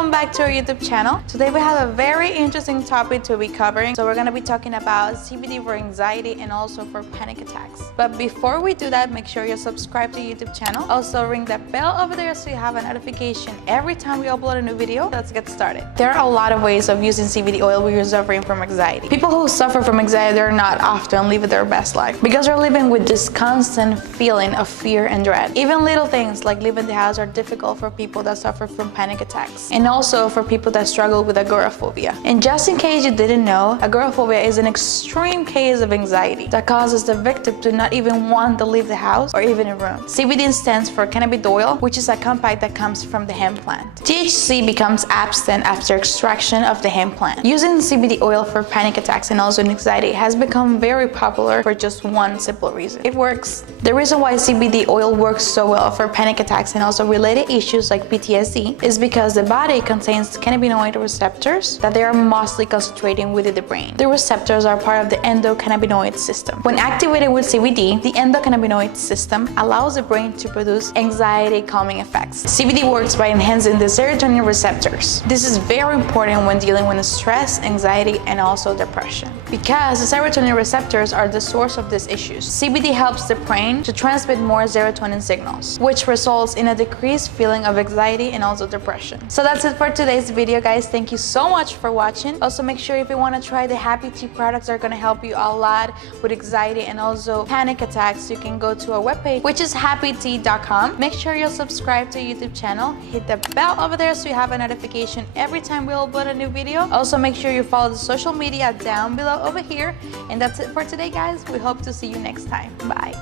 welcome back to our YouTube channel. Today we have a very interesting topic to be covering. So we're going to be talking about CBD for anxiety and also for panic attacks. But before we do that, make sure you subscribe to the YouTube channel. Also ring that bell over there so you have a notification every time we upload a new video. Let's get started. There are a lot of ways of using CBD oil when you're suffering from anxiety. People who suffer from anxiety, they're not often living their best life because they're living with this constant feeling of fear and dread. Even little things like leaving the house are difficult for people that suffer from panic attacks, and also for people that struggle with agoraphobia. And just in case you didn't know, agoraphobia is an extreme case of anxiety that causes the victim to not even want to leave the house or even a room. CBD stands for cannabis oil, which is a compound that comes from the hemp plant. THC becomes absent after extraction of the hemp plant. Using CBD oil for panic attacks and also anxiety has become very popular for just one simple reason. It works. The reason why CBD oil works so well for panic attacks and also related issues like PTSD is because the body contains cannabinoid receptors that they are mostly concentrating within the brain. The receptors are part of the endocannabinoid system. When activated with CBD, the endocannabinoid system allows the brain to produce anxiety calming effects. CBD works by enhancing the serotonin receptors. This is very important when dealing with stress, anxiety, and also depression, because the serotonin receptors are the source of these issues. CBD helps the brain to transmit more serotonin signals, which results in a decreased feeling of anxiety and also depression. So that's it for today's video, guys. Thank you so much for watching. Also, make sure if you want to try the Happy Tea products, are going to help you a lot with anxiety and also panic attacks. You can go to our webpage, which is happytea.com. Make sure you subscribe to our YouTube channel. Hit the bell over there so you have a notification every time we upload a new video. Also, make sure you follow the social media down below over here. And that's it for today, guys. We hope to see you next time. Bye.